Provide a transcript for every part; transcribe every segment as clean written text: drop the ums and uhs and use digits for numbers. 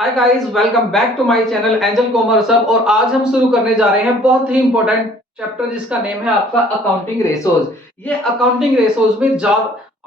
Hi guys, welcome back to my channel angel commerce hub. और आज हम शुरू करने जा रहे हैं बहुत ही इंपॉर्टेंट चैप्टर जिसका नेम है आपका अकाउंटिंग रेशोज। ये अकाउंटिंग रेशोज में जा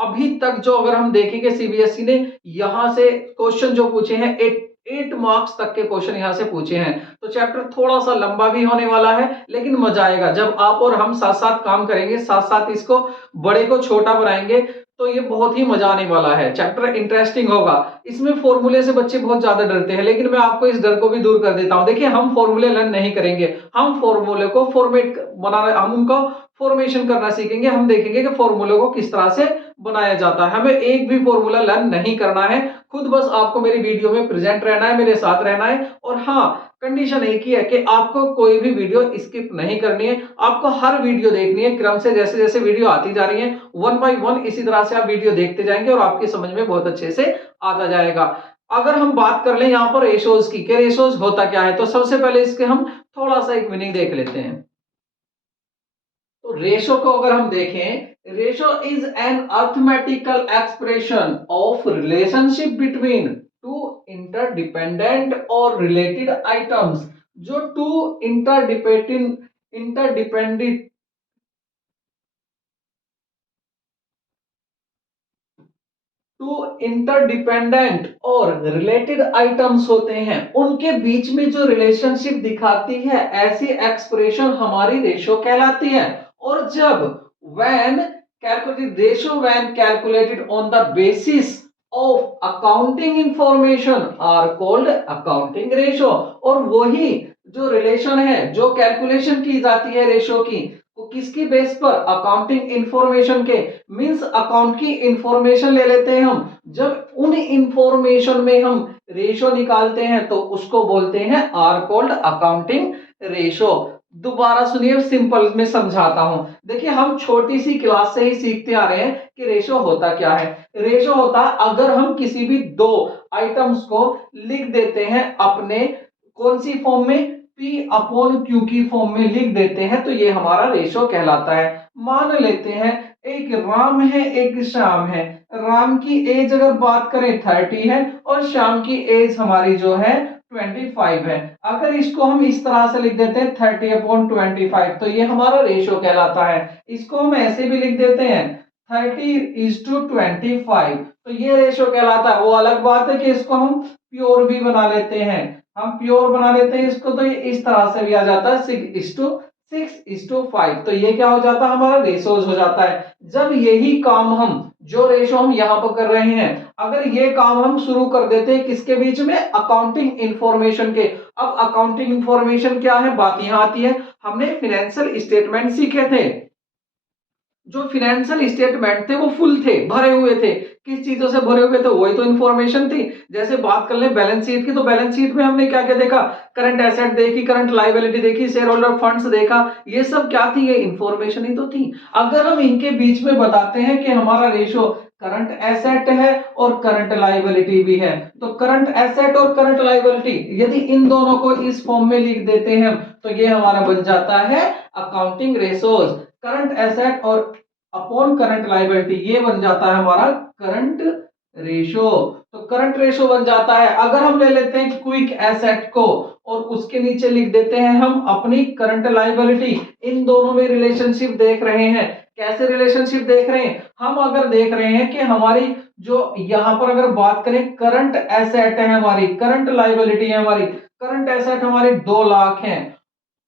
अभी तक जो अगर हम देखेंगे सीबीएसई ने यहां से क्वेश्चन जो पूछे हैं 8 मार्क्स तक के क्वेश्चन यहां से पूछे हैं। तो चैप्टर थोड़ा सा लंबा भी होने वाला है, लेकिन मजा आएगा जब आप और हम साथ साथ काम करेंगे, साथ साथ इसको बड़े को छोटा बनाएंगे तो ये बहुत ही मजा आने वाला है। चैप्टर इंटरेस्टिंग होगा। इसमें फॉर्मूले से बच्चे बहुत ज्यादा डरते हैं, लेकिन मैं आपको इस डर को भी दूर कर देता हूं। देखिए, हम फॉर्मूले लर्न नहीं करेंगे, हम फॉर्मूले को फॉर्मेट बनाना, हम उनको फॉर्मेशन करना सीखेंगे। हम देखेंगे कि फॉर्मूले को किस तरह से बनाया जाता है। हमें एक भी फॉर्मूला लर्न नहीं करना है, खुद बस आपको मेरी वीडियो में प्रेजेंट रहना है, मेरे साथ रहना है। और हाँ, कंडीशन एक ही है कि आपको कोई भी वीडियो स्किप नहीं करनी है, आपको हर वीडियो देखनी है क्रम से। जैसे जैसे वीडियो आती जा रही है वन बाय वन इसी तरह से आप वीडियो देखते जाएंगे और आपकी समझ में बहुत अच्छे से आता जाएगा। अगर हम बात कर लें यहाँ पर रेशोज की, कि रेशोज होता क्या है, तो सबसे पहले इसके हम थोड़ा सा एक मीनिंग देख लेते हैं। तो रेशो को अगर हम देखें, ratio is an arithmetical expression of relationship between two interdependent और रिलेटेड आइटम्स। जो two interdependent interdependent two interdependent और रिलेटेड आइटम्स होते हैं, उनके बीच में जो रिलेशनशिप दिखाती है, ऐसी एक्सप्रेशन हमारी रेशो कहलाती है। और जब when calculated ratio when calculated on the basis of accounting information are called accounting ratio. और वही जो रिलेशन है, जो कैलकुलेशन की जाती है रेशो की, वो किसकी बेस पर? अकाउंटिंग इंफॉर्मेशन के। मींस अकाउंट की इंफॉर्मेशन ले लेते हैं हम, जब उन इंफॉर्मेशन में हम रेशो निकालते हैं तो उसको बोलते हैं आर कॉल्ड अकाउंटिंग रेशो। दोबारा सुनिए, सिंपल में समझाता हूं। देखिए, हम छोटी सी क्लास से ही सीखते आ रहे हैं कि रेशो होता क्या है। रेशो होता अगर हम किसी भी दो आइटम्स को लिख देते हैं अपने कौन सी फॉर्म में, P अपॉन Q की फॉर्म में लिख देते हैं, तो ये हमारा रेशो कहलाता है। मान लेते हैं एक राम है, एक श्याम है। राम की एज अगर बात करें 30 है और श्याम की एज हमारी जो है 25 है। अगर इसको हम इस तरह से लिख देते हैं 30/25, तो ये हमारा रेशो कहलाता है। इसको हम ऐसे भी लिख देते हैं 30:25, तो ये रेशो कहलाता है। वो अलग बात है कि इसको हम प्योर भी बना लेते हैं, हम प्योर बना लेते हैं इसको, तो ये इस तरह से भी आ जाता है 6:6:5। तो ये क्या हो जाता है? हमारा रेशोज हो जाता है। जब यही काम हम, जो रेशो हम यहां पर कर रहे हैं, अगर ये काम हम शुरू कर देते हैं किसके बीच में? अकाउंटिंग इंफॉर्मेशन के। अब अकाउंटिंग इंफॉर्मेशन क्या है, बात यहां आती है। हमने फाइनेंशियल स्टेटमेंट सीखे थे। जो फाइनेंशियल स्टेटमेंट थे वो फुल थे, भरे हुए थे। किस चीजों से भरे हुए थे? वही तो इंफॉर्मेशन थी। जैसे बात कर ले बैलेंस शीट की, तो बैलेंस शीट में हमने क्या क्या देखा? करंट एसेट देखी, करंट लायबिलिटी देखी, शेयर होल्डर फंड्स देखा। ये सब क्या थी? ये इंफॉर्मेशन ही तो थी। अगर हम इनके बीच में बताते हैं कि हमारा रेशो करंट एसेट है और करंट लायबिलिटी भी है, तो करंट एसेट और करंट लायबिलिटी यदि इन दोनों को इस फॉर्म में लिख देते हैं, तो ये हमारा बन जाता है अकाउंटिंग रेशोज। करंट एसेट और अपॉन करंट लायबिलिटी, ये बन जाता है हमारा करंट रेशो। तो करंट रेशो बन जाता है। अगर हम ले लेते हैं क्विक एसेट को और उसके नीचे लिख देते हैं हम अपनी करंट लायबिलिटी, इन दोनों में रिलेशनशिप देख रहे हैं। कैसे रिलेशनशिप देख रहे हैं? हम अगर देख रहे हैं कि हमारी जो यहां पर अगर बात करें, करंट एसेट है हमारी, करंट लायबिलिटी है हमारी। करंट एसेट हमारी 2 लाख है,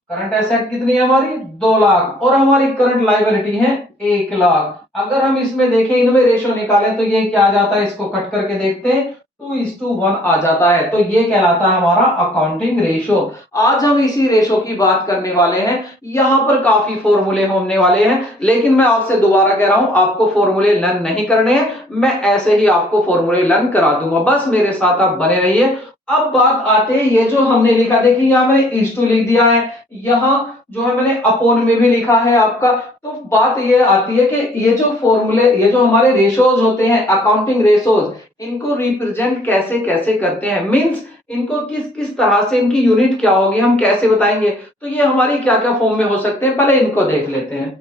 करंट एसेट कितनी है हमारी? 2 लाख, और हमारी करंट लायबिलिटी है 1 लाख। अगर हम इसमें देखें, इनमें रेशो निकालें, तो ये क्या आ जाता है? इसको कट करके देखते हैं, 2:1 आ जाता है। तो ये कहलाता है हमारा अकाउंटिंग रेशो। आज हम इसी रेशो की बात करने वाले हैं। यहां पर काफी फॉर्मूले होने वाले हैं, लेकिन मैं आपसे दोबारा कह रहा हूं, आपको फॉर्मूले लर्न नहीं करने हैं, मैं ऐसे ही आपको फॉर्मूले लर्न करा दूंगा। बस मेरे साथ आप बने रहिए। अब बात आते हैं, ये जो हमने लिखा, देखिए यहां मैंने इस टू लिख दिया है, यहां जो है मैंने अपोन में भी लिखा है आपका। तो बात ये आती है कि ये जो फॉर्मूले, ये जो हमारे रेशोज होते हैं, अकाउंटिंग रेशोज, इनको रिप्रेजेंट कैसे कैसे करते हैं, मींस इनको किस किस तरह से, इनकी यूनिट क्या होगी, हम कैसे बताएंगे। तो ये हमारी क्या क्या फॉर्म में हो सकते हैं, पहले इनको देख लेते हैं।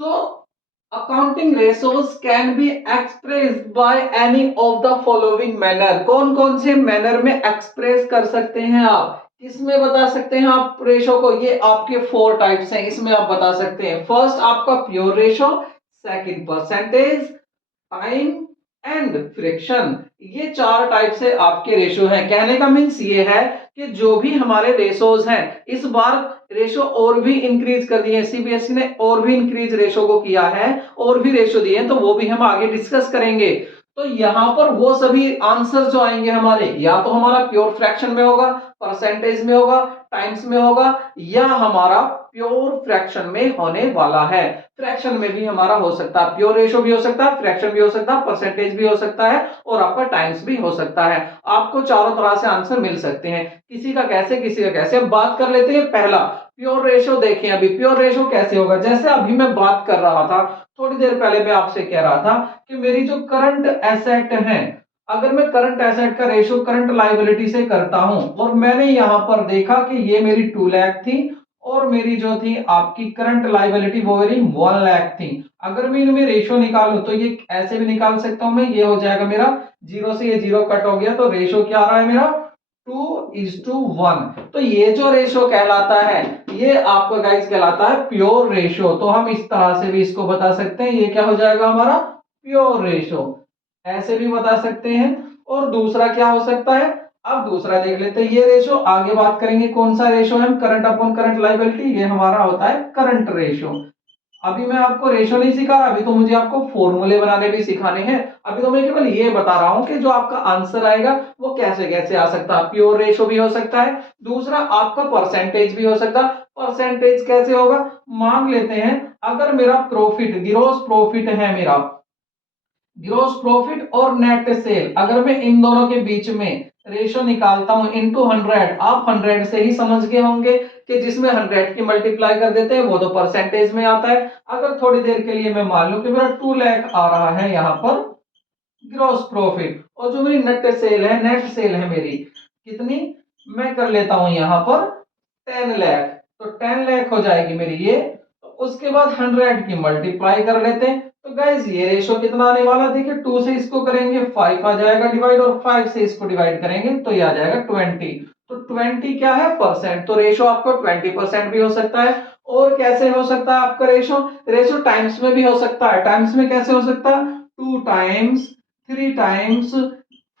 तो accounting ratios can be expressed by any of the following manner. कौन कौन से मैनर में एक्सप्रेस कर सकते हैं आप, किसमें बता सकते हैं आप रेशो को? ये आपके 4 टाइप्स हैं, इसमें आप बता सकते हैं। फर्स्ट आपका pure ratio, second percentage, time and friction. ये 4 टाइप से आपके रेशो हैं। कहने का मीन्स ये है कि जो भी हमारे रेशोज हैं, इस बार रेशो और भी इंक्रीज कर दिए, सीबीएसई ने और भी इंक्रीज रेशो को किया है, और भी रेशो दिए हैं, तो वो भी हम आगे डिस्कस करेंगे। तो यहां पर वो सभी आंसर जो आएंगे हमारे, या तो हमारा प्योर फ्रैक्शन में होगा, परसेंटेज में होगा, टाइम्स में होगा, या हमारा प्योर फ्रैक्शन में होने वाला है। फ्रैक्शन में भी हमारा हो सकता है, प्योर रेशो भी हो सकता है, फ्रैक्शन भी हो सकता है, परसेंटेज भी हो सकता है, और आपका टाइम्स भी हो सकता है। आपको चारों तरह से आंसर मिल सकते हैं, किसी का कैसे किसी का कैसे। अब बात कर लेते हैं पहला प्योर रेशो। देखें अभी प्योर रेशो कैसे होगा। जैसे अभी मैं बात कर रहा था, थोड़ी देर पहले मैं आपसे कह रहा था कि मेरी जो करंट एसेट है, अगर मैं करंट एसेट का रेशो करंट लायबिलिटी से करता हूं, और मैंने यहां पर देखा कि ये मेरी 2 लाख थी, और मेरी जो थी आपकी करंट लायबिलिटी वो मेरी 1 लाख थी। अगर मैं इनमें रेशो निकालूं तो ये ऐसे भी निकाल सकता हूं मैं, ये हो जाएगा मेरा 0 से ये 0 कट हो गया, तो रेशो क्या आ रहा है मेरा 2:1। तो ये जो रेशो कहलाता है, ये आपका गाइस कहलाता है प्योर रेशो। तो हम इस तरह से भी इसको बता सकते हैं, ये क्या हो जाएगा हमारा प्योर रेशो, ऐसे भी बता सकते हैं। और दूसरा क्या हो सकता है, अब दूसरा देख लेते हैं। ये रेशो आगे बात करेंगे कौन सा रेशो है, हम करंट अपॉन करंट लायबिलिटी, ये हमारा होता है करंट रेशो। अभी मैं आपको रेशो नहीं सिखा रहा, अभी तो मुझे आपको फॉर्मूले बनाने भी सिखाने हैं। अभी तो मैं केवल ये बता रहा हूं कि जो आपका आंसर आएगा वो कैसे कैसे आ सकता है। प्योर रेशो भी हो सकता है, दूसरा आपका परसेंटेज भी हो सकता है। परसेंटेज कैसे होगा, मान लेते हैं अगर मेरा प्रॉफिट, ग्रॉस प्रॉफिट है मेरा, ग्रॉस प्रॉफिट और नेट सेल, अगर मैं इन दोनों के बीच में रेशो निकालता हूं इनटू 100, आप 100 से ही समझ गए होंगे कि जिसमें 100 की मल्टीप्लाई कर देते हैं वो तो परसेंटेज में आता है। अगर थोड़ी देर के लिए मैं मान लूं कि मेरा 2 लाख आ रहा है यहाँ पर ग्रॉस प्रॉफिट, और जो मेरी नेट सेल है, नेट सेल है मेरी कितनी, मैं कर लेता हूं यहाँ पर 10 लाख, तो 10 लाख हो जाएगी मेरी ये। तो उसके बाद 100 की मल्टीप्लाई कर लेते हैं, तो गाइस ये रेशो कितना आने वाला, देखिए 2 से इसको करेंगे 5 आ जाएगा डिवाइड, और 5 से इसको डिवाइड करेंगे तो ये आ जाएगा 20। तो 20 क्या है परसेंट, तो रेशो आपको 20% भी हो सकता है। और कैसे हो सकता है आपका रेशो, रेशो टाइम्स में भी हो सकता है। टाइम्स में कैसे हो सकता है, 2 टाइम्स, 3 टाइम्स,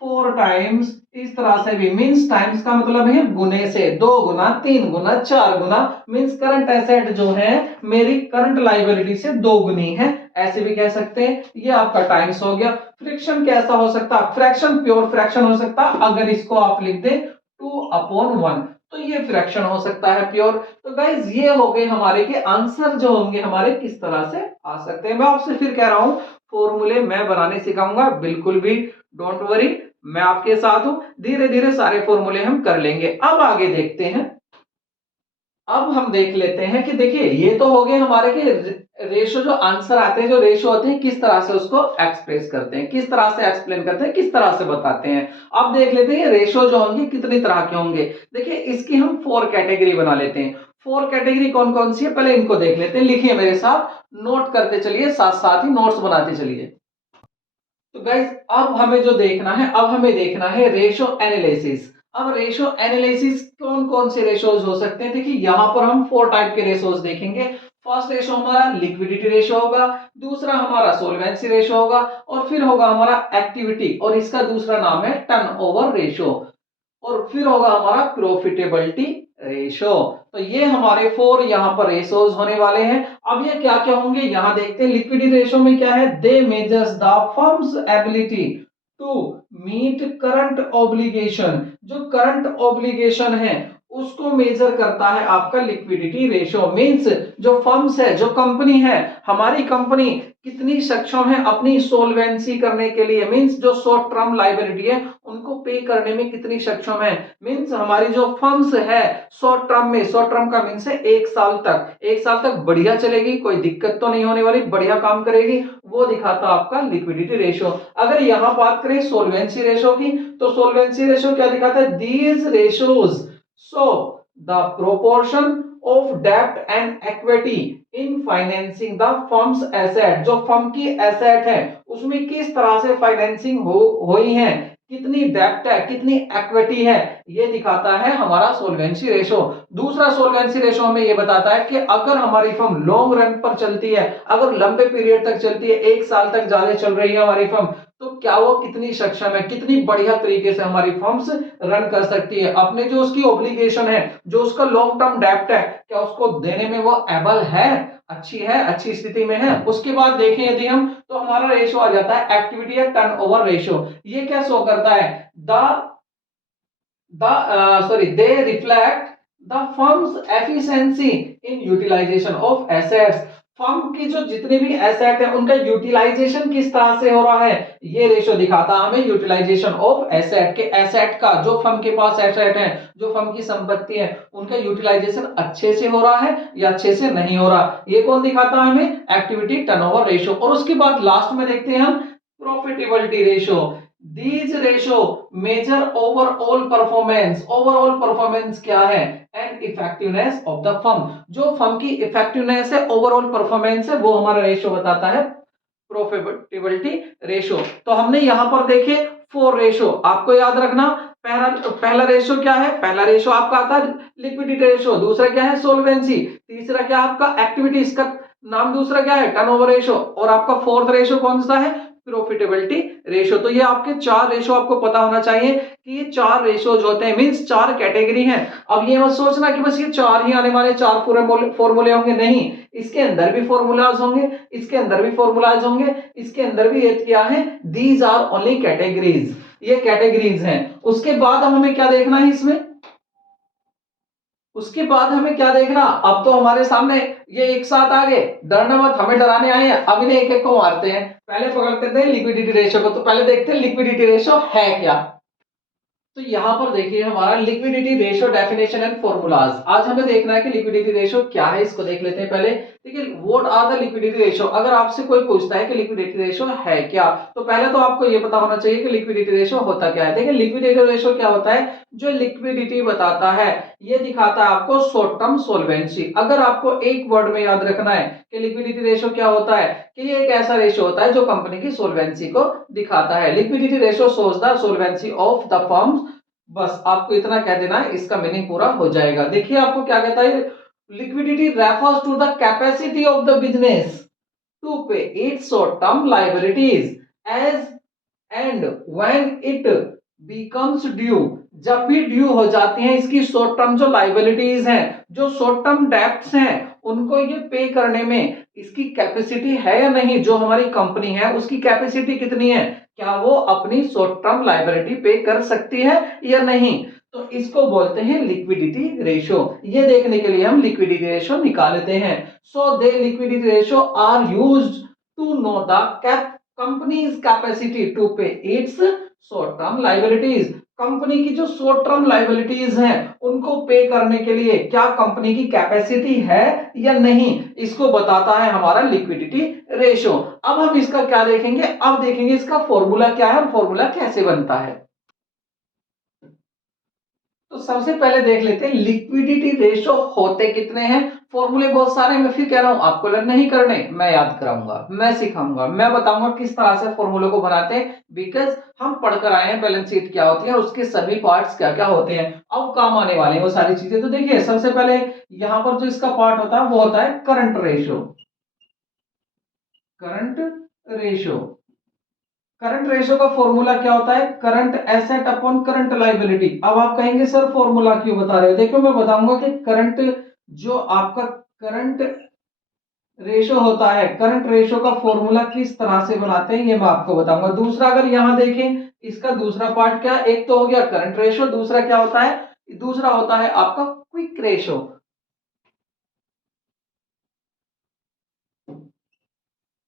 4 टाइम्स, इस तरह से भी। मींस टाइम्स का मतलब है गुने से, 2 गुना, 3 गुना, 4 गुना। मींस करंट एसेट जो है मेरी करंट लायबिलिटी से 2 गुनी है, ऐसे भी कह सकते हैं। ये आपका टाइम्स हो गया। फ्रिक्शन कैसा हो सकता है, फ्रैक्शन प्योर फ्रैक्शन हो सकता है, अगर इसको आप लिख दे 2/1, तो ये फ्रैक्शन हो सकता है प्योर। तो गाइज ये हो गए हमारे के आंसर जो होंगे हमारे किस तरह से आ सकते हैं। मैं आपसे फिर कह रहा हूं फॉर्मूले मैं बनाने सिखाऊंगा, बिल्कुल भी डोंट वरी, मैं आपके साथ हूं। धीरे धीरे सारे फॉर्मूले हम कर लेंगे। अब आगे देखते हैं, अब हम देख लेते हैं कि देखिए ये तो हो गए हमारे के रेशो, जो आंसर आते हैं, जो रेशो होते हैं, किस तरह से उसको एक्सप्रेस करते हैं, किस तरह से एक्सप्लेन करते हैं, किस तरह से बताते हैं। अब देख लेते हैं रेशो जो होंगे कितनी तरह के होंगे। देखिए इसकी हम 4 कैटेगरी बना लेते हैं। 4 कैटेगरी कौन कौन सी है, पहले इनको देख लेते हैं। लिखिए मेरे साथ, नोट करते चलिए, साथ साथ ही नोट्स बनाते चलिए। तो गाइस अब हमें जो देखना है, अब हमें देखना है रेशो एनालिसिस। अब रेशो एनालिसिस कौन कौन से रेशोज हो सकते हैं, देखिए यहां पर हम 4 टाइप के रेशोज देखेंगे। फर्स्ट रेशो हमारा लिक्विडिटी रेशो होगा, दूसरा हमारा सोल्वेंसी रेशो होगा, और फिर होगा हमारा एक्टिविटी, और इसका दूसरा नाम है टर्नओवर रेशो, और फिर होगा हमारा प्रॉफिटेबिलिटी रेशो। तो ये हमारे 4 यहां पर रेशोज होने वाले हैं। अब ये क्या क्या होंगे यहां देखते हैं। लिक्विडिटी रेशो में क्या है, they measures the firms ability to meet current obligation. जो करंट ऑब्लिगेशन है उसको मेजर करता है आपका लिक्विडिटी रेशो। मींस जो फर्म्स है, जो कंपनी है, हमारी कंपनी कितनी सक्षम है अपनी सोल्वेंसी करने के लिए। मींस जो शॉर्ट टर्म लायबिलिटी है उनको पे करने में कितनी सक्षम है। मींस हमारी जो फर्म्स है शॉर्ट टर्म में, शॉर्ट टर्म का मींस है 1 साल तक, 1 साल तक बढ़िया चलेगी, कोई दिक्कत तो नहीं होने वाली, बढ़िया काम करेगी, वो दिखाता आपका लिक्विडिटी रेशो। अगर यहां बात करें सोल्वेंसी रेशो की, तो सोल्वेंसी रेशो क्या दिखाता है, these ratios show the proportion of डेब्ट and equity in financing the firms asset, जो फर्म की एसेट है उसमें किस तरह से फाइनेंसिंग हुई है, कितनी डेब्ट है, कितनी इक्विटी है, ये दिखाता है हमारा सोल्वेंसी रेशो। दूसरा सोल्वेंसी रेशो हमें ये बताता है कि अगर हमारी फर्म लॉन्ग रन पर चलती है, अगर लंबे पीरियड तक चलती है, 1 साल तक ज्यादा चल रही है हमारी फर्म, तो क्या वो कितनी सक्षम है, कितनी बढ़िया तरीके से हमारी फर्म्स रन कर सकती है, अपने जो उसकी ऑब्लिगेशन है, जो उसका लॉन्ग टर्म डेब्ट है, क्या उसको देने में वो एबल है, अच्छी स्थिति में है। उसके बाद देखें यदि हम, तो हमारा रेशो आ जाता है एक्टिविटी या टर्नओवर रेशो। ये क्या शो करता है, they reflect the firm's efficiency in utilization of assets। Firm की जो जितने भी एसेट है उनका यूटिलाइजेशन किस तरह से हो रहा है, ये रेशो दिखाता है हमें यूटिलाइजेशन ऑफ एसेट, के एसेट का, जो फर्म के पास एसेट है, जो फर्म की संपत्ति है, उनका यूटिलाइजेशन अच्छे से हो रहा है या अच्छे से नहीं हो रहा, ये कौन दिखाता है हमें, एक्टिविटी टर्नओवर रेशो। और उसके बाद लास्ट में देखते हैं हम profitability ratio. These ratio measure overall performance क्या है, and effectiveness of the firm। जो फर्म की इफेक्टिवनेस है, ओवरऑल परफॉर्मेंस है, वो हमारा रेशो बताता है प्रॉफिटेबिलिटी रेशो। तो हमने यहां पर देखे 4 रेशो, आपको याद रखना। पहला रेशो क्या है, पहला रेशो आपका आता है लिक्विडिटी रेशो, दूसरा क्या है सोल्वेंसी, तीसरा क्या आपका एक्टिविटी, इसका नाम दूसरा क्या है टर्नओवर रेशो, और आपका फोर्थ रेशो कौन सा है, प्रॉफिटेबिलिटी रेशो। तो ये आपके 4 रेशो आपको पता होना चाहिए कि ये 4 रेशोज होते हैं, मींस 4 कैटेगरी हैं। अब ये मत सोचना कि बस ये 4 ही आने वाले 4 पूरे फॉर्मूले होंगे, नहीं, इसके अंदर भी फॉर्मूलाज होंगे, इसके अंदर भी फॉर्मूलाज होंगे, इसके अंदर भी ये क्या है, दीज आर ओनली कैटेगरीज, ये कैटेगरीज हैं। उसके बाद हमें क्या देखना है इसमें, उसके बाद हमें क्या देखना, अब तो हमारे सामने ये एक साथ आ गए, डरना मत, हमें डराने आए हैं, अब इन्हें एक एक को मारते हैं। पहले पकड़ते थे लिक्विडिटी रेशो को, तो पहले देखते हैं लिक्विडिटी रेशो है क्या। तो यहां पर देखिए हमारा liquidity ratio definition and formulas. आज हमें देखना है कि लिक्विडिटी रेशो क्या है, इसको देख लेते हैं पहले। देखिए what are the liquidity ratio, अगर आपसे कोई पूछता है कि लिक्विडिटी रेशो है क्या, तो पहले तो आपको ये पता होना चाहिए कि लिक्विडिटी रेशो होता क्या है। देखिए लिक्विडिटी रेशो क्या होता है, जो लिक्विडिटी बताता है, ये दिखाता है आपको शॉर्ट टर्म सोल्वेंसी। अगर आपको एक वर्ड में याद रखना है कि लिक्विडिटी रेशो क्या होता है, कि ये एक ऐसा रेशो होता है जो कंपनी की सोल्वेंसी को दिखाता है। Liquidity ratio shows the solvency of the firm, बस आपको इतना कह देना है, इसका मीनिंग पूरा हो जाएगा। देखिए आपको क्या कहता है, liquidity refers to the capacity of the business to pay its short term liabilities as and when it becomes due, जब भी ड्यू हो जाती हैं इसकी शॉर्ट टर्म जो लायबिलिटीज हैं, जो शॉर्ट टर्म डेब्ट्स हैं, उनको ये पे करने में इसकी कैपेसिटी है या नहीं, जो हमारी कंपनी है उसकी कैपेसिटी कितनी है, क्या वो अपनी शॉर्ट टर्म लायबिलिटी पे कर सकती है या नहीं, तो इसको बोलते हैं लिक्विडिटी रेशो। ये देखने के लिए हम लिक्विडिटी रेशो निकालते हैं। So they liquidity ratio are used to know the companies capacity to pay its short term liabilities. Company की जो शॉर्ट टर्म लायबिलिटीज हैं उनको पे करने के लिए क्या कंपनी की कैपेसिटी है या नहीं, इसको बताता है हमारा लिक्विडिटी रेशो। अब हम इसका क्या देखेंगे, अब देखेंगे इसका फॉर्मूला क्या है, फॉर्मूला कैसे बनता है। तो सबसे पहले देख लेते हैं लिक्विडिटी रेशो होते कितने हैं। फॉर्मूले बहुत सारे हैं, मैं फिर कह रहा हूं आपको लर्न नहीं करने, मैं याद कराऊंगा, मैं सिखाऊंगा, मैं बताऊंगा किस तरह से फॉर्मूले को बनाते हैं, बिकॉज हम पढ़कर आए हैं बैलेंस शीट क्या होती है और उसके सभी पार्ट्स क्या क्या होते हैं, अब काम आने वाले हैं वो सारी चीजें। तो देखिए सबसे पहले यहां पर जो इसका पार्ट होता है वो होता है current ratio. Current ratio, current ratio का फॉर्मूला क्या होता है, current asset upon current liability. अब आप कहेंगे सर फॉर्मूला क्यों बता रहे हो, देखो मैं बताऊंगा कि करंट, जो आपका करंट रेशो होता है, करंट रेशो का फॉर्मूला किस तरह से बनाते हैं ये मैं आपको बताऊंगा। दूसरा अगर यहां देखें, इसका दूसरा पार्ट क्या, एक तो हो गया करंट रेशो, दूसरा क्या होता है, दूसरा होता है आपका क्विक रेशो।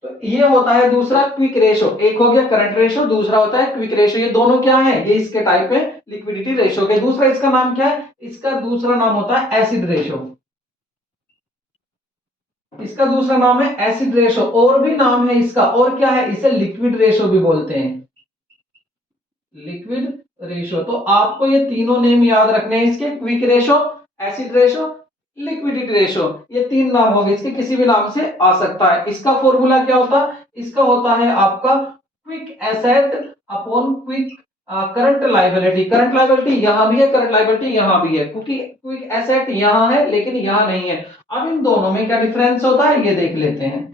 तो ये होता है दूसरा क्विक रेशो, एक हो गया करंट रेशो, दूसरा होता है क्विक रेशो। ये दोनों क्या है, ये इसके टाइप है लिक्विडिटी रेशो के। दूसरा इसका नाम क्या है, इसका दूसरा नाम होता है एसिड रेशो। इसका दूसरा नाम है एसिड रेशो, और भी नाम है इसका, और क्या है, इसे लिक्विड रेशो भी बोलते हैं, लिक्विड रेशो। तो आपको ये तीनों नेम याद रखने हैं इसके, quick ratio, acid ratio, liquidity ratio, ये 3 नाम हो गए, इसके किसी भी नाम से आ सकता है। इसका फॉर्मूला क्या होता है? इसका होता है आपका quick asset upon quick current liability. Current liability यहां भी है, करंट लायबिलिटी यहां भी है, क्योंकि क्विक एसेट यहां है लेकिन यहां नहीं है। अब इन दोनों में क्या डिफरेंस होता है ये देख लेते हैं।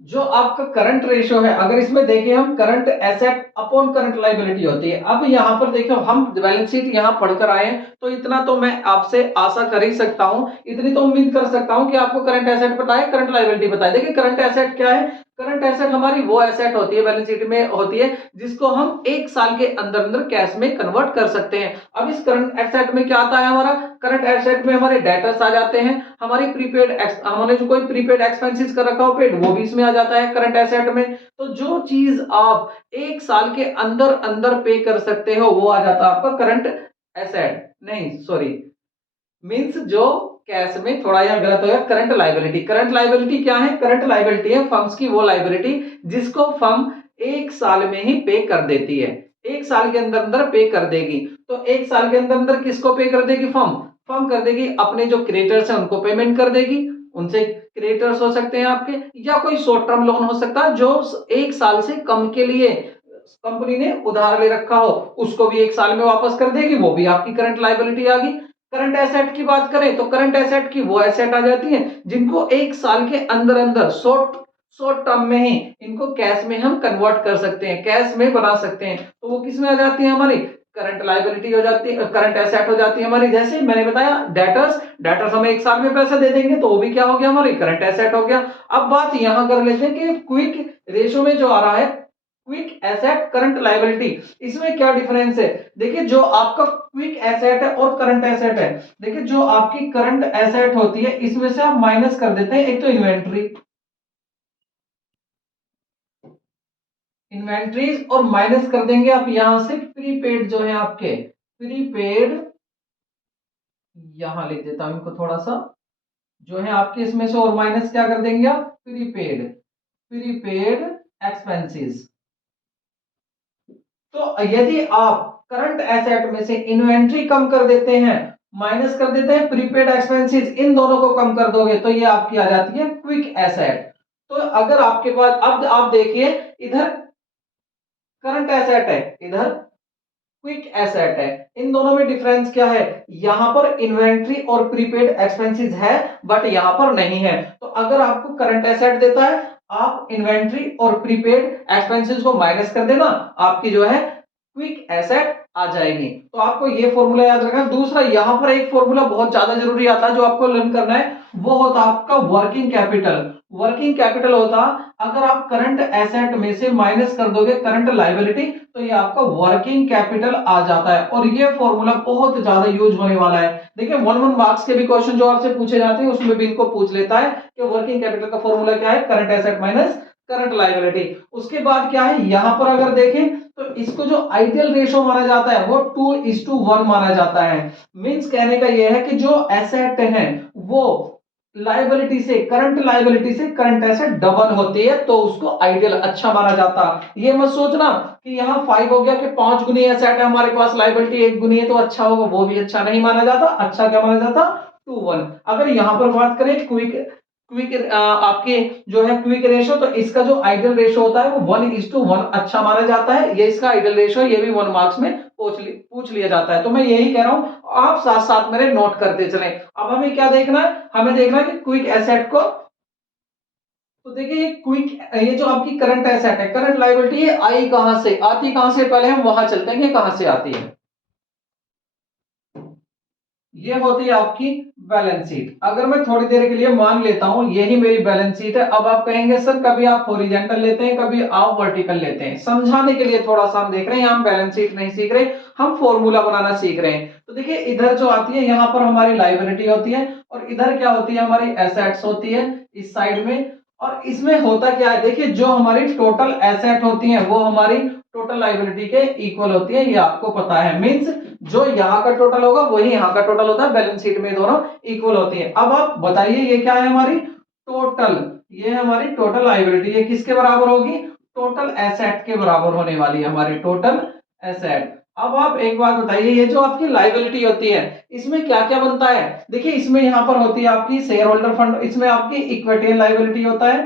जो आपका करंट रेशियो है, अगर इसमें देखें हम, current asset upon current liability होती है। अब यहां पर देखो, हम बैलेंस शीट यहां पढ़कर आए हैं, तो इतना तो मैं आपसे आशा कर ही सकता हूं, इतनी तो उम्मीद कर सकता हूं कि आपको करंट एसेट पता है, करंट लायबिलिटी पता है। देखिए करंट एसेट क्या है? करंट एसेट हमारी वो एसेट होती है, बैलेंस शीट में होती है, जिसको हम 1 साल के अंदर अंदर कैश में कन्वर्ट कर सकते हैं। अब इस करंट एसेट में क्या आता है हमारा? करंट एसेट में हमारे डेटर्स आ जाते हैं, हमारी प्रीपेड, हमने जो कोई प्रीपेड एक्सपेंसेस कर रखा हो पेड, वो भी इसमें आ जाता है करंट एसेट में। तो जो चीज आप 1 साल के अंदर अंदर पे कर सकते हो वो आ जाता है आपका करंट एसेट, नहीं सॉरी, मींस जो कैश में, थोड़ा यहां गलत हो गया, करंट लायबिलिटी। करंट लायबिलिटी क्या है? करंट लायबिलिटी है फर्म्स की वो लायबिलिटी जिसको फर्म 1 साल में ही पे कर देती है, 1 साल के अंदर अंदर पे कर देगी। तो 1 साल के अंदर अंदर किसको पे कर देगी? फर्म। फर्म कर देगी अपने जो क्रेडिटर्स हैं उनको पेमेंट कर देगी, उनसे क्रेडिटर्स हो सकते हैं आपके, या कोई शॉर्ट टर्म लोन हो सकता है जो 1 साल से कम के लिए कंपनी ने उधार ले रखा हो, उसको भी 1 साल में वापस कर देगी, वो भी आपकी करंट लायबिलिटी आ गई। करंट एसेट की बात करें तो करंट एसेट की वो एसेट आ जाती है जिनको 1 साल के अंदर अंदर शॉर्ट शॉर्ट टर्म में ही इनको कैश में हम कन्वर्ट कर सकते हैं, कैश में बना सकते हैं, तो वो किस में आ जाती है? हमारी करंट लायबिलिटी हो जाती है, करंट एसेट हो जाती है हमारी। जैसे मैंने बताया डेटर्स, डेटर्स हमें 1 साल में पैसा दे देंगे तो वो भी क्या हो गया? हमारी करंट एसेट हो गया। अब बात यहां कर लेते हैं कि क्विक रेशियो में जो आ रहा है क्विक एसेट करंट लायबिलिटी, इसमें क्या डिफरेंस है? देखिए जो आपका क्विक एसेट है और करंट एसेट है, देखिए जो आपकी करंट एसेट होती है इसमें से आप माइनस कर देते हैं एक तो इन्वेंट्री, इन्वेंट्रीज, और माइनस कर देंगे आप यहां से प्रीपेड जो है आपके, प्रीपेड, यहां लिख देता हूं इनको थोड़ा सा, जो है आपके इसमें से, और माइनस क्या कर देंगे आप? Prepaid, prepaid expenses. तो यदि आप करंट एसेट में से इन्वेंट्री कम कर देते हैं, माइनस कर देते हैं प्रीपेड एक्सपेंसेस, इन दोनों को कम कर दोगे तो ये आपकी आ जाती है क्विक एसेट। तो अगर आपके पास, अब आप देखिए, इधर करंट एसेट है, इधर क्विक एसेट है, इन दोनों में डिफरेंस क्या है? यहां पर इन्वेंट्री और प्रीपेड एक्सपेंसेस है बट यहां पर नहीं है। तो अगर आपको करंट एसेट देता है, आप इन्वेंट्री और प्रीपेड एक्सपेंसेस को माइनस कर देना, आपकी जो है क्विक एसेट आ जाएगी। तो आपको ये फॉर्मूला याद रखना। दूसरा, यहां पर एक फॉर्मूला बहुत ज्यादा जरूरी आता है जो आपको लर्न करना है, वो होता है आपका वर्किंग कैपिटल। वर्किंग कैपिटल होता, अगर आप करंट एसेट में से माइनस कर दोगे करंट लायबिलिटी, तो ये आपका वर्किंग कैपिटल आ जाता है, और ये फॉर्मूला बहुत ज्यादा यूज होने वाला है। देखिए 1 मार्क्स के भी क्वेश्चन जो आपसे पूछे जाते हैं उसमें भी इनको पूछ लेता है कि वर्किंग कैपिटल का फॉर्मूला क्या है? Current asset minus current liability. उसके बाद क्या है, यहां पर अगर देखें तो इसको जो आइडियल रेशो माना जाता है वो 2:1 माना जाता है। मींस कहने का यह है कि जो एसेट है वो लायबिलिटी से, करंट लायबिलिटी से करंट एसेट डबल होती है, तो उसको आइडियल अच्छा माना जाता। ये मत सोचना कि यहाँ 5 हो गया कि 5 गुनी एसेट है हमारे पास, लायबिलिटी 1 गुनी है तो अच्छा होगा, वो भी अच्छा नहीं माना जाता। अच्छा क्या माना जाता? 2:1। अगर यहां पर बात करें क्विक, क्विक आपके जो है क्विक रेशो, तो इसका जो आइडियल रेशो होता है वो 1:1 अच्छा माना जाता है। ये इसका आइडियल रेशो है, ये भी 1 मार्क्स में पूछ लिया जाता है। तो मैं यही कह रहा हूं, आप साथ साथ मेरे नोट करते चलें। अब हमें क्या देखना है? हमें देखना है कि क्विक एसेट को, तो देखिए ये क्विक, ये जो आपकी करंट एसेट है, करंट लायबिलिटी, ये आई कहां से आती, कहां से, पहले हम वहां चलते हैं कि कहां से आती है। ये होती है आपकी बैलेंस शीट। अगर मैं थोड़ी देर के लिए मान लेता हूं यही मेरी बैलेंस शीट है, अब आप कहेंगे सर कभी आप हॉरिजॉन्टल लेते हैं कभी आप वर्टिकल लेते हैं। समझाने के लिए थोड़ा सा हम देख रहे हैं, हम बैलेंस शीट नहीं सीख रहे, हम फॉर्मूला बनाना सीख रहे हैं। तो देखिए इधर जो आती है यहां पर हमारी लायबिलिटी होती है, और इधर क्या होती है? हमारी एसेट्स होती है इस साइड में। और इसमें होता क्या है, देखिए जो हमारी टोटल एसेट होती है वो हमारी टोटल लायबिलिटी के इक्वल होती है, ये आपको पता है। मींस जो यहाँ का टोटल होगा वही यहाँ का टोटल होता है, बैलेंस शीट में दोनों इक्वल होती है। अब आप बताइए ये क्या है? हमारी टोटल, ये हमारी टोटल लायबिलिटी, ये किसके बराबर होगी? टोटल एसेट के बराबर होने वाली है हमारी टोटल एसेट। अब आप एक बात बताइए, ये जो आपकी लायबिलिटी होती है इसमें क्या क्या बनता है? देखिए इसमें यहाँ पर होती है आपकी शेयर होल्डर फंड, इसमें आपकी इक्विटी एंड लायबिलिटी होता है,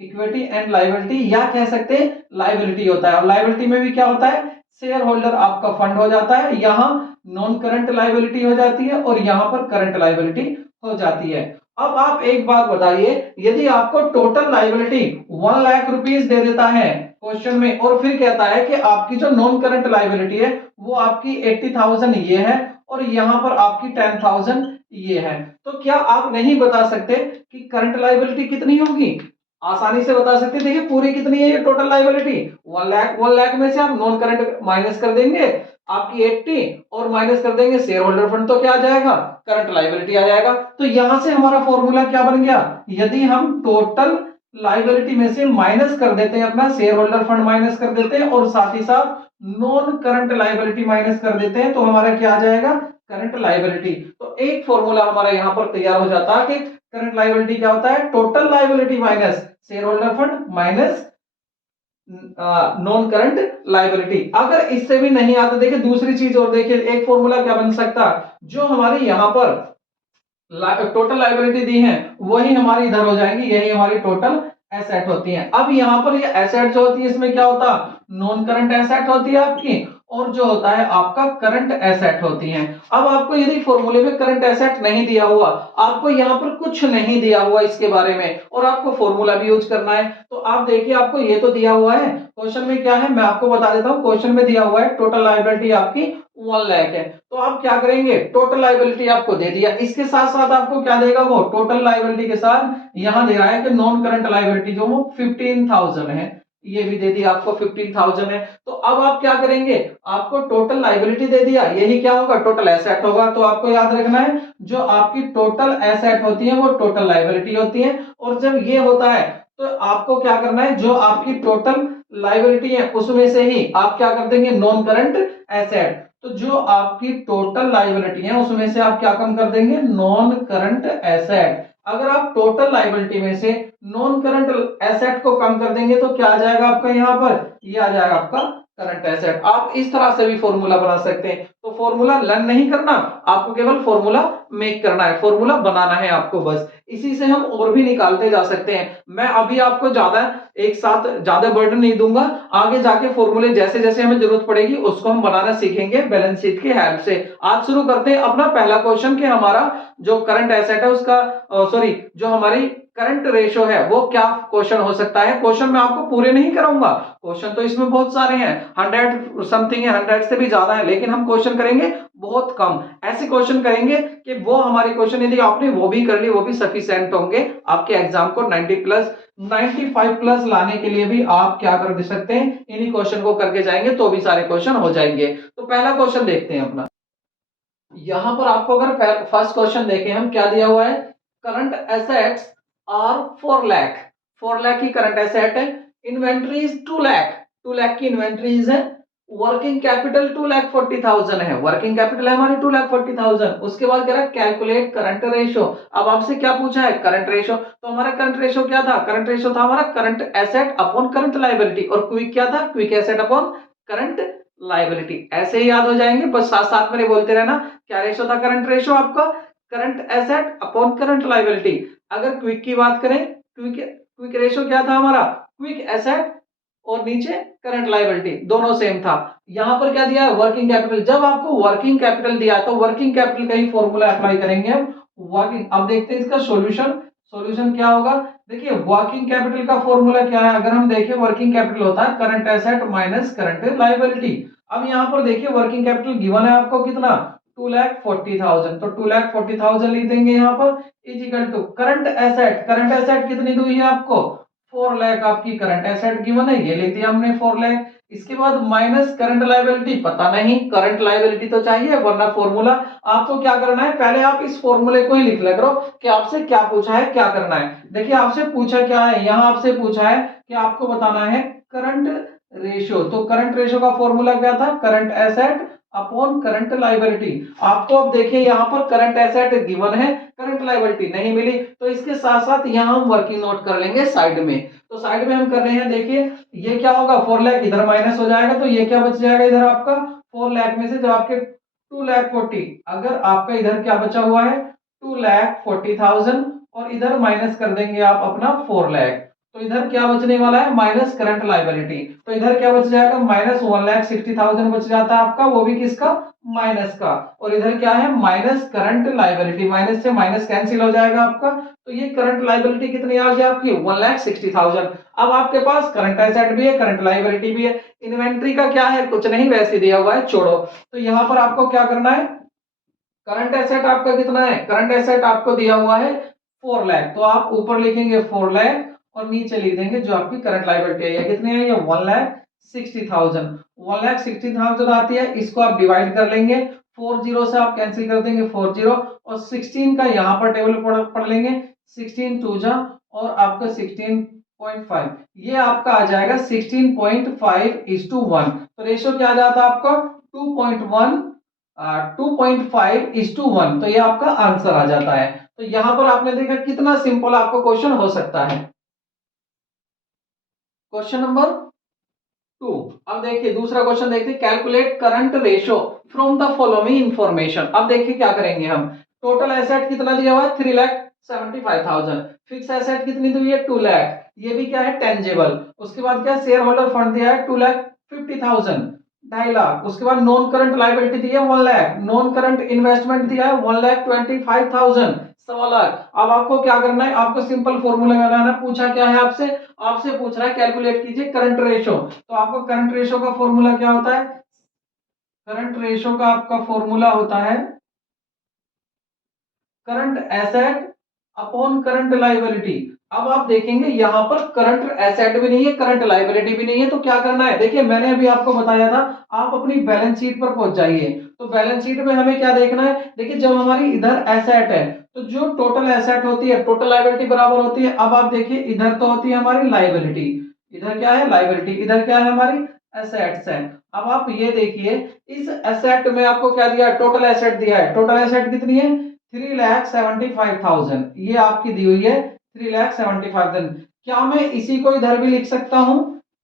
इक्विटी एंड लायबिलिटी, या कह सकते हैं लायबिलिटी होता है। और लायबिलिटी में भी क्या होता है, शेयर होल्डर आपका फंड हो जाता है, यहाँ नॉन करंट लायबिलिटी हो जाती है और यहाँ पर करंट लायबिलिटी हो जाती है। अब आप एक बात बताइए, यदि आपको टोटल लायबिलिटी 1,00,000 रुपीज दे देता है क्वेश्चन में, और फिर कहता है कि आपकी जो नॉन करंट लायबिलिटी है वो आपकी 80,000 ये है और यहाँ पर आपकी 10,000 ये है, तो क्या आप नहीं बता सकते कि करंट लायबिलिटी कितनी होगी? आसानी से बता सकते हैं। देखिए पूरी कितनी है ये टोटल लायबिलिटी, 1,00,000 में से आप नॉन करंट माइनस कर देंगे आपकी 80 और माइनस कर देंगे शेयर होल्डर फंड, तो क्या आ जाएगा, करंट लायबिलिटी आ जाएगा। तो यहां से हमारा फॉर्मूला क्या बन गया, यदि हम टोटल लायबिलिटी में से माइनस कर देते हैं अपना शेयर होल्डर फंड माइनस कर देते हैं और साथ ही साथ नॉन करंट लायबिलिटी माइनस कर देते हैं, तो हमारा क्या आ जाएगा, करंट लायबिलिटी। तो एक फॉर्मूला हमारा यहां पर तैयार हो जाता है कि करंट लायबिलिटी क्या होता है, total liability minus share holder fund minus non current liability. अगर इससे भी नहीं आता, देखिए दूसरी चीज और देखिए, एक फॉर्मूला क्या बन सकता है, जो हमारी यहां पर टोटल लायबिलिटी दी है वही हमारी इधर हो जाएंगी, यही हमारी टोटल एसेट होती है। अब यहाँ पर ये एसेट जो होती है इसमें क्या होता, नॉन करंट एसेट होती है आपकी, और जो होता है आपका करंट एसेट होती है। अब आपको यदि फॉर्मूले में करंट एसेट नहीं दिया हुआ, आपको यहाँ पर कुछ नहीं दिया हुआ इसके बारे में, और आपको फॉर्मूला भी यूज करना है, तो आप देखिए आपको ये तो दिया हुआ है क्वेश्चन में, क्या है मैं आपको बता देता हूँ, क्वेश्चन में दिया हुआ है टोटल लायबिलिटी आपकी 1,00,000 है, तो आप क्या करेंगे, टोटल लायबिलिटी आपको दे दिया, इसके साथ साथ आपको क्या देगा, वो टोटल लायबिलिटी के साथ यहां दे रहा है कि नॉन करंट लायबिलिटी जो वो 15,000 है, ये भी दे दिया आपको 15,000 है। तो अब आप क्या करेंगे, आपको टोटल लायबिलिटी दे दिया, यही क्या होगा, टोटल एसेट होगा। तो आपको याद रखना है, जो आपकी टोटल एसेट होती है वो टोटल लायबिलिटी होती है, और जब ये होता है तो आपको क्या करना है, जो आपकी टोटल लायबिलिटी है उसमें से ही आप क्या कर देंगे, नॉन करंट एसेट, तो जो आपकी टोटल लायबिलिटी है उसमें से आप क्या कम कर देंगे, नॉन करंट एसेट। अगर आप टोटल लायबिलिटी में से नॉन करंट एसेट को कम कर देंगे तो क्या आ जाएगा आपका, यहाँ पर ये आ जाएगा आपका करंट एसेट। आप इस तरह से भी फॉर्मूला बना सकते हैं। तो फॉर्मूला लर्न नहीं करना, आपको केवल फॉर्मूला मेक करना है, फॉर्मूला बनाना है आपको बस। इसी से हम और भी निकालते जा सकते हैं। मैं अभी आपको ज्यादा एक साथ ज्यादा बर्डन नहीं दूंगा, आगे जाके फॉर्मूले जैसे जैसे हमें जरूरत पड़ेगी उसको हम बनाना सीखेंगे बैलेंस शीट की हेल्प से। आज शुरू करते हैं अपना पहला क्वेश्चन कि हमारा जो करंट एसेट है उसका सॉरी जो हमारी करंट रेशो है वो क्या क्वेश्चन हो सकता है। क्वेश्चन मैं आपको पूरे नहीं कराऊंगा, क्वेश्चन तो इसमें बहुत सारे हैं, 100 समथिंग है, 100 से भी ज्यादा है, लेकिन हम क्वेश्चन करेंगे बहुत कम। ऐसे क्वेश्चन करेंगे कि वो हमारे क्वेश्चन यदि आपने वो भी कर ली वो भी सफिशिएंट होंगे आपके एग्जाम को 90 प्लस 95 प्लस लाने के लिए। भी आप क्या कर सकते हैं, इन्हीं क्वेश्चन को करके जाएंगे तो भी सारे क्वेश्चन हो जाएंगे। तो पहला क्वेश्चन देखते हैं अपना। यहां पर आपको अगर फर्स्ट क्वेश्चन देखें हम, क्या दिया हुआ है, करंट एसेट्स आर 4,00,000, 4,00,000 की करंट एसेट है, इन्वेंट्रीज 2,00,000, 2,00,000 की इन्वेंट्रीज है, वर्किंग कैपिटल 2,40,000 है, वर्किंग कैपिटल है हमारी 2,40,000। उसके बाद कह रहा है कैलकुलेट करंट रेशो। अब आपसे क्या पूछा है, करंट रेशो, तो हमारा करंट रेशो क्या था, करंट रेशो था हमारा current asset upon current liability, और क्विक क्या था, quick asset upon current liability. ऐसे ही याद हो जाएंगे, बस साथ साथ मेरे बोलते रहना। क्या रेशो था, करंट रेशो आपका current asset upon current liability. अगर क्विक की बात करें, क्विक क्विक रेशो क्या था हमारा, क्विक एसेट और नीचे करंट लायबिलिटी, दोनों सेम था। यहां पर क्या दिया है, वर्किंग कैपिटल। जब आपको वर्किंग कैपिटल दिया तो वर्किंग कैपिटल का ही फॉर्मूला अप्लाई करेंगे हम, वर्किंग। अब देखते हैं इसका सॉल्यूशन, सॉल्यूशन क्या होगा। देखिए वर्किंग कैपिटल का फॉर्मूला क्या है, अगर हम देखें वर्किंग कैपिटल होता है current asset minus current liability. अब यहाँ पर देखिए वर्किंग कैपिटल गिवन है आपको कितना, 2,40,000, तो 2,40,000 लिख देंगे यहाँ पर, is equal to current asset, current asset कितनी दी है आपको, 4,00,000 आपकी करंट एसेट गिवन है, ये लिख दिया हमने 4,00,000। इसके बाद माइनस करंट लायबिलिटी, पता नहीं करंट लायबिलिटी तो चाहिए, वरना फॉर्मूला आपको क्या करना है, पहले आप इस फॉर्मूले को ही लिख लिया करो कि आपसे क्या पूछा है, क्या करना है। देखिए आपसे पूछा क्या है, यहाँ आपसे पूछा है कि आपको बताना है करंट रेशियो। तो करंट रेशियो का फॉर्मूला क्या था, current asset upon current liability. आपको अब देखिए यहाँ पर करंट एसेट गिवन है, करंट लायबिलिटी नहीं मिली, तो इसके साथ साथ यहाँ हम वर्किंग नोट कर लेंगे साइड में। तो साइड में हम कर रहे हैं, देखिए ये क्या होगा, 4,00,000 इधर माइनस हो जाएगा, तो ये क्या बच जाएगा इधर आपका 4 लाख में से जब आपके 2,40,000, अगर आपका इधर क्या बचा हुआ है 2,40,000 और इधर माइनस कर देंगे आप अपना 4 लाख, तो इधर क्या बचने वाला है माइनस करंट लायबिलिटी, तो इधर क्या बच जाएगा माइनस 1,60,000 बच जाता है आपका, वो भी किसका माइनस का, और इधर क्या है माइनस करंट लायबिलिटी, माइनस से माइनस कैंसिल हो जाएगा आपका, तो ये करंट लायबिलिटी कितनी आ गई आपकी 1,60,000। अब आपके पास करंट एसेट भी है करंट लायबिलिटी भी है, इन्वेंट्री का क्या है कुछ नहीं वैसे दिया हुआ है छोड़ो, तो यहां पर आपको क्या करना है करंट एसेट आपका कितना है करंट एसेट आपको दिया हुआ है 4 लाख, तो आप ऊपर लिखेंगे 4 लाख और नीचे लिख देंगे जो आपकी करंट लायबिलिटी है कितनी है ये 1,60,000, 1,60,000 आती है, इसको आप डिवाइड कर लेंगे 40 से आप कैंसिल कर देंगे 40 और 16 का यहाँ पर टेबल पढ़ लेंगे 16 टू जा और आपका 16.5, ये आपका आ जाएगा 16.5:1, तो रेशियो क्या आ जाता है आपका 2.1 2.5:1, तो ये आपका आंसर आ जाता है। तो यहां पर आपने देखा कितना सिंपल आपको क्वेश्चन हो सकता है। क्वेश्चन नंबर 2, अब देखिए दूसरा क्वेश्चन देखते हैं, calculate current ratio from the following information. अब देखिए क्या करेंगे हम, टोटल एसेट कितना दिया हुआ है 3,75,000, फिक्स एसेट कितनी दी हुई है 2 लाख, ये भी क्या है टेंजेबल, उसके बाद क्या शेयर होल्डर फंड दिया है 2,50,000 2.5 लाख, उसके बाद नॉन करंट लायबिलिटी दी है 1 लाख, नॉन करंट इन्वेस्टमेंट दिया है 1,25,000 सवा लाख। अब आपको क्या करना है आपको सिंपल फॉर्मूला लगाना है, पूछा क्या है आपसे, आपसे पूछ रहा है कैलकुलेट कीजिए करंट रेशो, तो आपको करंट रेशो का फॉर्मूला क्या होता है, करंट रेशो का आपका फॉर्मूला होता है current asset upon current liability. अब आप देखेंगे यहां पर करंट एसेट भी नहीं है करंट लायबिलिटी भी नहीं है, तो क्या करना है देखिए मैंने अभी आपको बताया था आप अपनी बैलेंस शीट पर पहुंच जाइए, तो बैलेंस शीट में हमें क्या देखना है, देखिए जब हमारी इधर एसेट है तो जो टोटल एसेट होती है टोटल लायबिलिटी बराबर होती है, अब आप देखिए इधर तो होती है हमारी लायबिलिटी, इधर क्या है लायबिलिटी, इधर क्या है हमारी एसेट्स है। अब आप ये देखिए इस एसेट में आपको क्या दिया है टोटल एसेट दिया है, टोटल एसेट कितनी है 3,75,000, ये आपकी दी हुई है 3,75,000, क्या मैं इसी को इधर भी लिख सकता हूं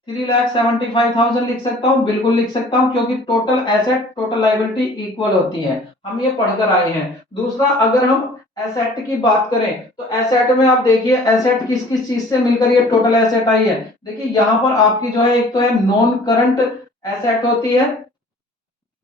3,75,000 लिख सकता हूं, बिल्कुल लिख सकता हूं क्योंकि total asset total liability equal होती है, हम ये पढ़कर आए हैं। दूसरा अगर हम एसेट की बात करें तो एसेट में आप देखिए एसेट किस किस चीज से मिलकर ये टोटल एसेट आई है, देखिए यहां पर आपकी जो है एक तो है नॉन करंट एसेट होती है,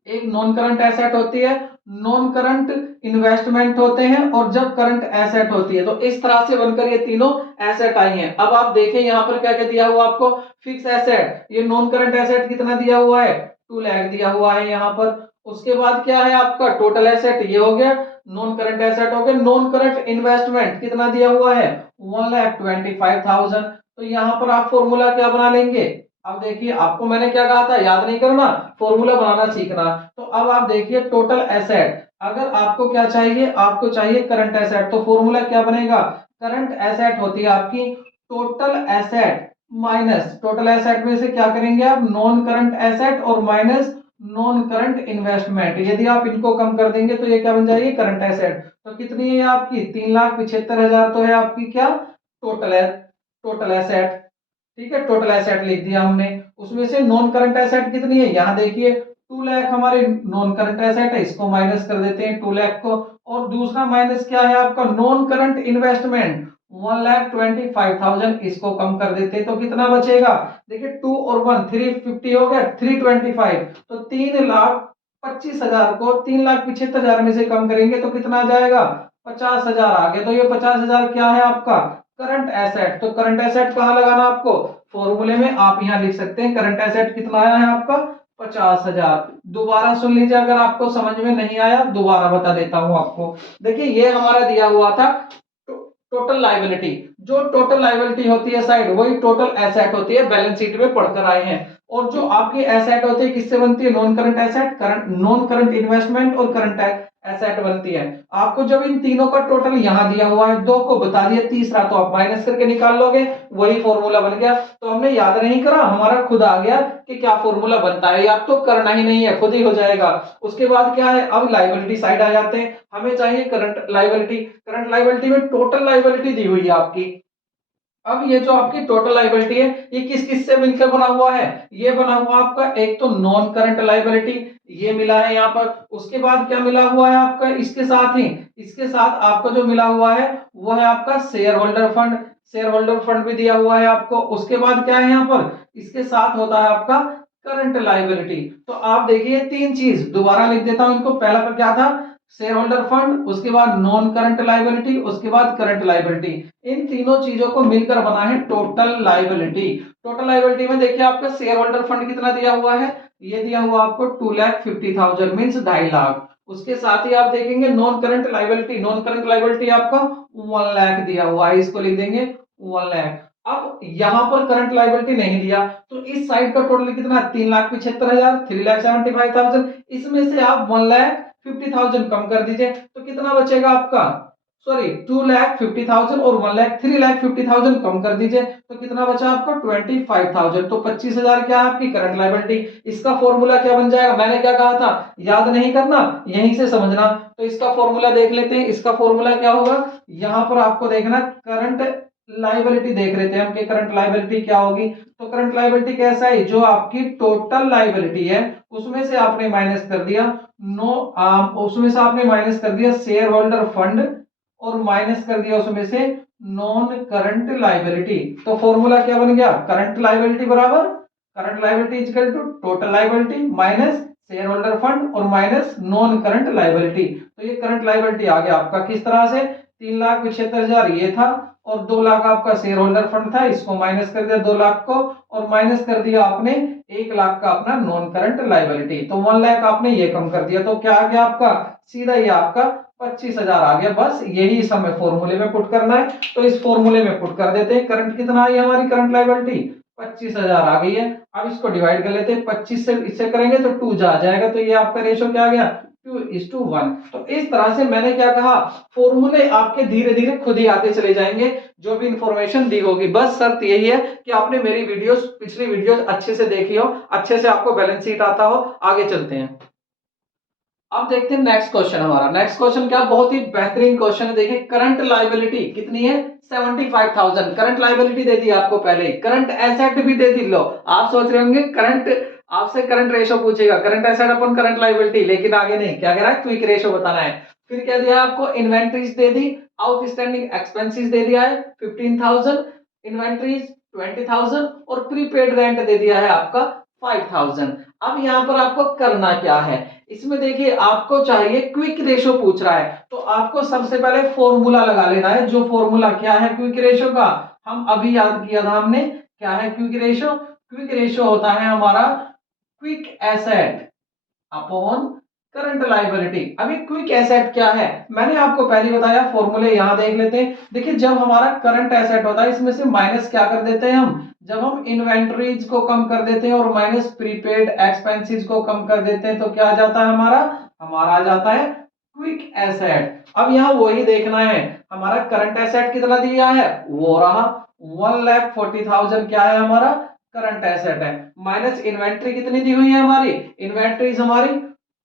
एक नॉन करंट एसेट होती है, नॉन करंट इन्वेस्टमेंट होते हैं और जब करंट एसेट होती है, तो इस तरह से बनकर ये तीनों एसेट आई हैं। अब आप देखें यहां पर क्या क्या दिया हुआ आपको, फिक्स एसेट, ये नॉन करंट एसेट कितना दिया हुआ है 2 लाख दिया हुआ है यहां पर, उसके बाद क्या है आपका टोटल एसेट ये हो गया, नॉन करंट एसेट हो गया, नॉन करंट इन्वेस्टमेंट कितना दिया हुआ है 1,25,000, तो यहां पर आप फॉर्मूला क्या बना लेंगे, अब देखिए आपको मैंने क्या कहा था याद नहीं करना फॉर्मूला बनाना सीखना, तो अब आप देखिए टोटल एसेट, अगर आपको क्या चाहिए आपको चाहिए करंट एसेट, तो फॉर्मूला क्या बनेगा, करंट एसेट होती है आपकी total asset minus, total asset में से क्या करेंगे आप नॉन करंट एसेट और माइनस नॉन करंट इन्वेस्टमेंट, यदि आप इनको कम कर देंगे तो ये क्या बन जाएगी करंट एसेट, तो कितनी है आपकी 3,75,000 तो है आपकी क्या टोटल है टोटल एसेट, ठीक है टोटल एसेट लिख दिया हमने, उसमें से नॉन करंट एसेट कितनी है यहाँ देखिए 2 लाख हमारे नॉन करंट एसेट है, इसको माइनस कर देते हैं 2 लाख को, और दूसरा माइनस क्या है आपका नॉन करंट इन्वेस्टमेंट 1,25,000, इसको कम कर देते हैं तो कितना बचेगा, देखिए 2 और 1 350 हो गया 325, तो 3,25,000 को 3,75,000 में से कम करेंगे तो कितना आ जाएगा 50,000 आ गया, तो ये 50,000 क्या है आपका करंट एसेट, तो करंट एसेट कहां लगाना आपको फॉर्मूले में, आप यहां लिख सकते हैं करंट एसेट कितना आया है आपका 50,000। दोबारा सुन लीजिए अगर आपको समझ में नहीं आया दोबारा बता देता हूं आपको, देखिए ये हमारा दिया हुआ था टोटल लायबिलिटी, जो टोटल लायबिलिटी होती है साइड वही टोटल एसेट होती है, बैलेंस शीट में पढ़कर आए हैं, और जो आपकी एसेट होती है किससे बनती है non current asset, current non current investment और करंट एसेट बनती है। आपको जब इन तीनों का टोटल यहां दिया हुआ है, दो को बता दिया, तीसरा तो आप माइनस करके निकाल लोगे, वही फॉर्मूला बन गया, तो हमने याद नहीं करा हमारा खुद आ गया कि क्या फॉर्मूला बनता है, याद तो करना ही नहीं है खुद ही हो जाएगा। उसके बाद क्या है अब लायबिलिटी साइड आ जाते हैं, हमें चाहिए करंट लायबिलिटी, करंट लायबिलिटी में टोटल लायबिलिटी दी हुई है आपकी, अब ये जो आपकी टोटल लायबिलिटी है ये किस किस से मिलकर बना हुआ है, ये बना हुआ आपका एक तो नॉन करंट लायबिलिटी, ये मिला है यहाँ पर। उसके बाद क्या मिला हुआ है आपका इसके साथ ही, इसके साथ आपको जो मिला हुआ है वो है आपका share holder fund, share holder fund भी दिया हुआ है आपको। उसके बाद क्या है यहाँ पर, इसके साथ होता है आपका करंट लायबिलिटी। तो आप देखिए तीन चीज दोबारा लिख देता हूं इनको। पहला पर क्या था, शेयर होल्डर फंड, उसके बाद नॉन करंट लायबिलिटी, उसके बाद करंट लायबिलिटी। इन तीनों चीजों को मिलकर बना है टोटल लायबिलिटी। टोटल लायबिलिटी में देखिए आपका शेयर होल्डर फंड कितना दिया हुआ है, ये दिया हुआ आपको 2,50,000 मीन्स 2.5 लाख। उसके साथ ही आप देखेंगे non current liability, non current liability आपका 1 लाख दिया हुआ है, इसको लिख देंगे 1 लाख। अब यहां पर करंट लायबिलिटी नहीं दिया, तो इस साइड का टोटल कितना है, 3,75,000, 3,75,000। इसमें से आप 1,50,000 कम कर दीजिए तो कितना बचेगा आपका, सॉरी 2,50,000 और 3,50,000 कम कर दीजिए तो कितना बचा आपका 25,000। तो 25,000 क्या है आपकी करंट लायबिलिटी। इसका फॉर्मूला क्या बन जाएगा, मैंने क्या कहा था, याद नहीं करना, यहीं से समझना। तो इसका फॉर्मूला देख लेते हैं। इसका फॉर्मूला क्या होगा, यहां पर आपको देखना करंट लायबिलिटी देख लेते हैं हम कि करंट लायबिलिटी क्या होगी। तो करंट लायबिलिटी कैसा है, जो आपकी टोटल लायबिलिटी है उसमें से आपने माइनस कर दिया उसमें से आपने माइनस कर दिया शेयर होल्डर फंड और माइनस कर दिया उसमें से नॉन करंट लायबिलिटी। तो फॉर्मूला क्या बन गया, करंट लायबिलिटी बराबर current liability equal to total liability minus share holder fund और माइनस नॉन करंट लायबिलिटी। तो ये करंट लायबिलिटी आ गया आपका किस तरह से, 3,75,000 ये था और 2 लाख आपका शेयर होल्डर फंड था, इसको माइनस कर दिया 2 लाख को और माइनस कर दिया आपने 1 लाख का अपना नॉन करंट लायबिलिटी। तो 1 लाख आपने ये कम कर दिया, तो क्या आ गया आपका, सीधा ये आपका 25,000 आ गया। बस यही समय फॉर्मूले में पुट करना है, तो इस फॉर्मूले में पुट कर देते हैं। करंट कितना आई हमारी करंट लायबिलिटी 25,000 आ गई है। अब इसको डिवाइड कर लेते हैं, 25 से इससे करेंगे तो 2 जा जाएगा, तो ये आपका रेशो क्या आ गया 2:1। तो इस तरह से मैंने क्या कहा, फॉर्मूले आपके धीरे धीरे खुद ही आते चले जाएंगे जो भी इंफॉर्मेशन दी होगी। बस शर्त यही है कि आपने मेरी वीडियोस, पिछली वीडियोस अच्छे से देखी हो, अच्छे से आपको बैलेंस शीट आता हो। आगे चलते हैं, अब देखते हैं नेक्स्ट क्वेश्चन। हमारा नेक्स्ट क्वेश्चन क्या, बहुत ही बेहतरीन क्वेश्चन है। देखिए करंट लायबिलिटी कितनी है 75,000, करंट लायबिलिटी दे दी आपको पहले ही, करंट एसेट भी दे दी। लो आप सोच रहे होंगे करंट, आपसे करंट रेशो पूछेगा, करंट एसेट अपन करंट लायबिलिटी, लेकिन आगे नहीं, क्या कह रहा है क्विक रेशो बताना है। फिर क्या दिया आपको, इन्वेंट्रीज दे दी, आउटस्टैंडिंग एक्सपेंसेस दे दिया है 15,000, इन्वेंट्रीज 20,000 और प्रीपेड रेंट दे दिया है आपका 5,000। अब यहां पर आपको करना क्या है, इसमें देखिए आपको चाहिए क्विक रेशो पूछ रहा है, तो आपको सबसे पहले फॉर्मूला लगा लेना है। जो फॉर्मूला क्या है क्विक रेशो का, हम अभी याद किया था हमने, क्या है क्विक रेशो, क्विक रेशो होता है हमारा quick asset upon current liability. अभी क्विक एसेट क्या है, मैंने आपको पहले बताया, फॉर्मूले यहां देख लेते हैं। देखिए जब हमारा करंट एसेट होता है इसमें से माइनस क्या कर देते हैं हम, जब हम इन्वेंटरीज को कम कर देते हैं और माइनस प्रीपेड एक्सपेंसेस को कम कर देते हैं तो क्या आ जाता है हमारा, हमारा आ जाता है क्विक एसेट। अब यहां वही देखना है, हमारा करंट एसेट कितना दिया है, वो रहा 1,40,000 क्या है हमारा करंट एसेट है, माइनस इन्वेंट्री कितनी दी हुई है हमारी, इन्वेंट्रीज हमारी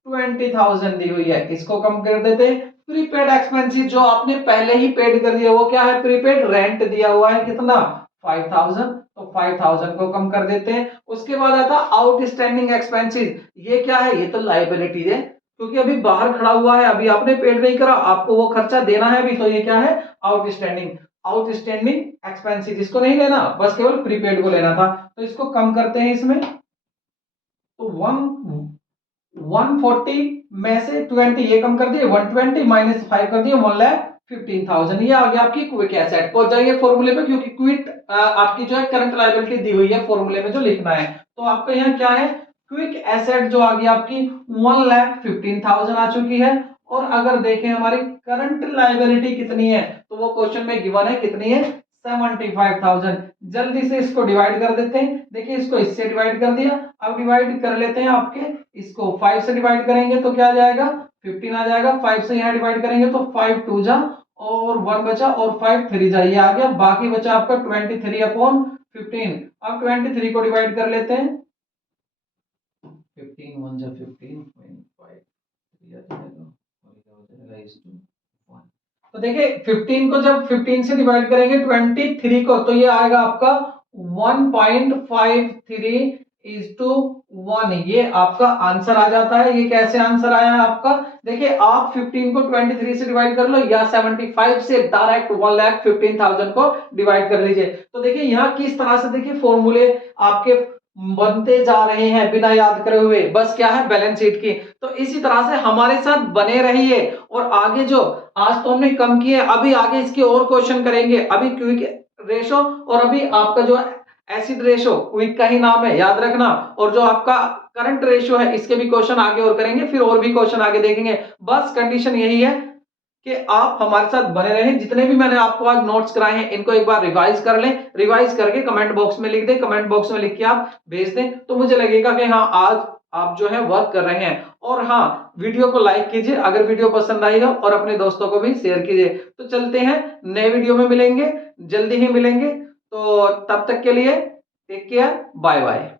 20,000 दी हुई है, इसको कम कर देते हैं। प्रीपेड एक्सपेंसिव जो आपने पहले ही पेड कर दिया वो क्या है, प्रीपेड रेंट दिया हुआ है कितना 5,000, तो 5,000 को कम कर देते हैं। उसके बाद आता आउटस्टैंडिंग एक्सपेंसिव, ये क्या है, ये तो लायबिलिटी है क्योंकि अभी बाहर खड़ा हुआ है, अभी आपने पेड नहीं करा, आपको वो खर्चा देना है अभी, तो ये क्या है आउटस्टैंडिंग, आउटस्टैंडिंग एक्सपेंसिव, इसको नहीं लेना, बस केवल प्रीपेड को लेना था। तो इसको कम करते हैं इसमें, तो 140 में से 20 ये कम कर दिए, 120 माइनस 5 कर दिए, 1,15,000। ये आ गया आपकी क्विक एसेट। पहुंच जाइए फॉर्मूले पे, क्योंकि क्विक आपकी जो है करंट लायबिलिटी दी हुई है फॉर्मूले में जो लिखना है। तो आपका यहाँ क्या है, क्विक एसेट जो आ गई आपकी 1,15,000 आ चुकी है। और अगर देखें हमारी करंट लायबिलिटी कितनी है, तो वो क्वेश्चन में गिवन है कितनी है 75,000। जल्दी से इसको डिवाइड कर देते हैं। देखिए इसको इससे डिवाइड कर दिया, अब डिवाइड कर लेते हैं आपके, इसको 5 से डिवाइड करेंगे तो क्या आ जाएगा 15 आ जाएगा, 5 से यहाँ डिवाइड करेंगे तो 5 2 जा और 1 बचा और 5 3 जा, ये आ गया, बाकी बचा आपका 23 अपॉन 15। अब 23 को डिवाइड कर लेते हैं, 15 1 जा 15.5 तो देखिए 15 को जब 15 से डिवाइड करेंगे 23 को, तो ये आएगा आपका 1.53 1:1 ये आपका आंसर आ जाता है। ये कैसे आंसर आया है आपका? देखिए आप 15 को 23 से डिवाइड कर लो या 75 से डायरेक्ट 1,15,000 को डिवाइड कर लीजिए। तो देखिए यहाँ किस तरह से देखिए फॉर्मूले आपके बनते जा रहे हैं बिना याद करे हुए, बस क्या है बैलेंस शीट की। तो इसी तरह से हमारे साथ बने रहिए और आगे जो आज तो हमने कम किए, अभी आगे इसके और क्वेश्चन करेंगे। अभी क्विक रेशो और अभी आपका जो एसिड रेशो क्विक का ही नाम है, याद रखना। और जो आपका करंट रेशो है इसके भी क्वेश्चन आगे और करेंगे, फिर और भी क्वेश्चन आगे देखेंगे। बस कंडीशन यही है कि आप हमारे साथ बने रहें। जितने भी मैंने आपको आज नोट्स कराए हैं इनको एक बार रिवाइज कर लें, रिवाइज करके कमेंट बॉक्स में लिख दें, कमेंट बॉक्स में लिख के आप भेज दें, तो मुझे लगेगा कि हाँ आज आप जो है वर्क कर रहे हैं। और हाँ, वीडियो को लाइक कीजिए अगर वीडियो पसंद आई हो और अपने दोस्तों को भी शेयर कीजिए। तो चलते हैं, नए वीडियो में मिलेंगे, जल्दी ही मिलेंगे। तो तब तक के लिए टेक केयर, बाय बाय।